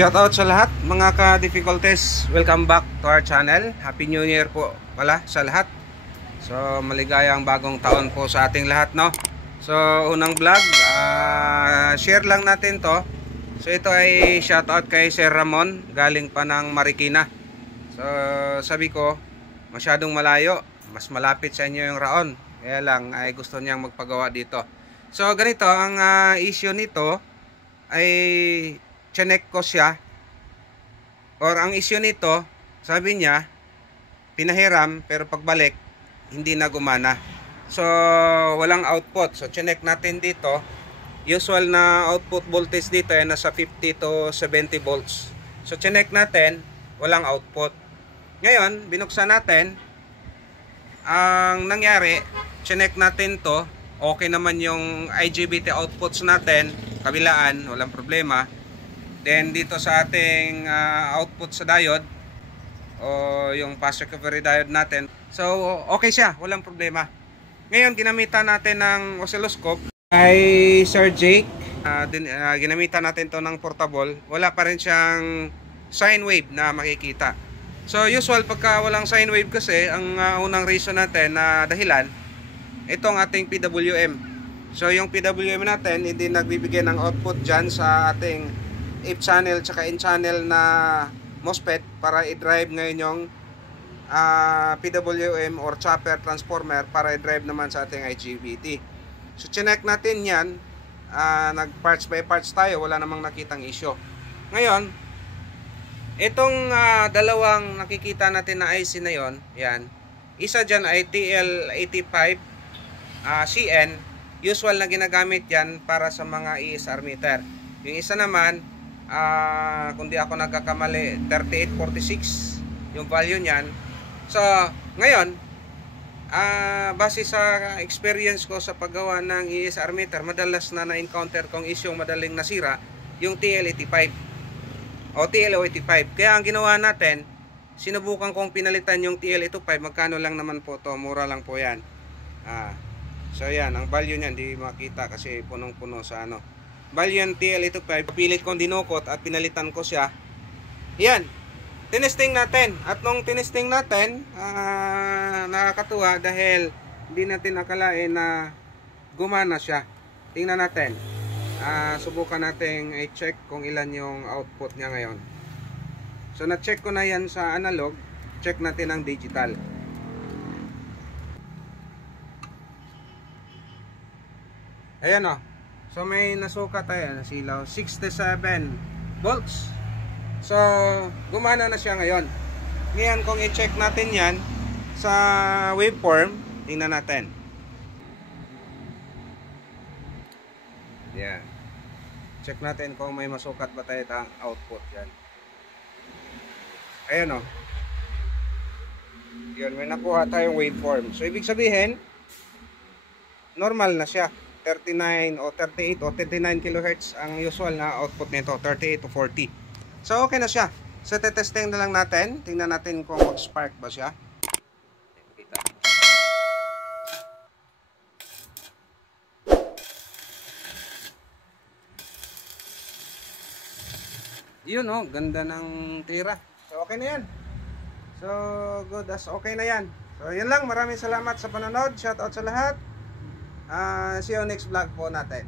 Shoutout sa lahat mga ka-difficulties. Welcome back to our channel. Happy New Year po pala sa lahat. So maligayang bagong taon po sa ating lahat, no? So unang vlog, share lang natin to. So ito ay shoutout kay Sir Ramon, galing pa ng Marikina. So sabi ko, masyadong malayo, mas malapit sa inyo yung Raon. Kaya lang ay gusto niyang magpagawa dito. So ganito, ang issue nito ay chinek ko siya, or ang issue nito, sabi niya pinahiram pero pagbalik hindi na gumana. So walang output. So chinek natin dito, usual na output voltage dito ay nasa 50 to 70 volts. So chinek natin, walang output. Ngayon binuksan natin, ang nangyari, chinek natin to, okay naman yung IGBT outputs natin, kabilaan, walang problema. Then dito sa ating output sa diode, o yung fast recovery diode natin, so okay siya, walang problema. Ngayon ginamitan natin ng oscilloscope ay Sir Jake, ginamitan natin to ng portable, wala pa rin siyang sine wave na makikita. So usual pagka walang sine wave kasi, ang unang reason natin na dahilan, itong ating PWM. So yung PWM natin hindi nagbibigay ng output dyan sa ating F channel tsaka N channel na MOSFET para i-drive ngayon yung PWM or chopper transformer para i-drive naman sa ating IGBT. So chinek natin yan, nag parts by parts tayo, wala namang nakitang issue. Ngayon itong dalawang nakikita natin na IC na yon, yan, isa dyan ay TL85 CN, usual na ginagamit yan para sa mga ESR meter. Yung isa naman, kung di ako nagkakamali, 3846 yung value niyan. So ngayon, base sa experience ko sa paggawa ng ESR meter, madalas na na-encounter kong isyong madaling nasira yung TL85 o TL85. Kaya ang ginawa natin, sinubukan kong pinalitan yung TL85. Magkano lang naman po to, mura lang po yan. So yan, ang value niyan di makita kasi punong-puno sa ano. Value yung TL85, pilit kong dinukot at pinalitan ko siya. Yan, tinesting natin. At nung tinesting natin, nakakatuwa dahil hindi natin akalain na gumana siya. Tingnan natin. Subukan natin i-check kung ilan yung output niya ngayon. So na-check ko na yan sa analog. Check natin ang digital. Ayan o. So may nasukat tayo na silaw, 67 volts. So gumana na siya ngayon. Ngayon kung i-check natin yan sa waveform, tingnan natin. Yan. Check natin kung may masukat ba tayo ang output yan. Ayan o. Yun, may nakuha tayong waveform. So ibig sabihin, normal na siya. 39 o 38 o 39 kHz ang usual na output nito, 38 to 40. So okay na siya. So testing na lang natin. Tingnan natin kung mag-spark ba siya. Yun o, ganda ng tira. So okay na yan. So good as okay na yan. So yun lang, maraming salamat sa panonood. Shoutout sa lahat. See you next vlog po natin.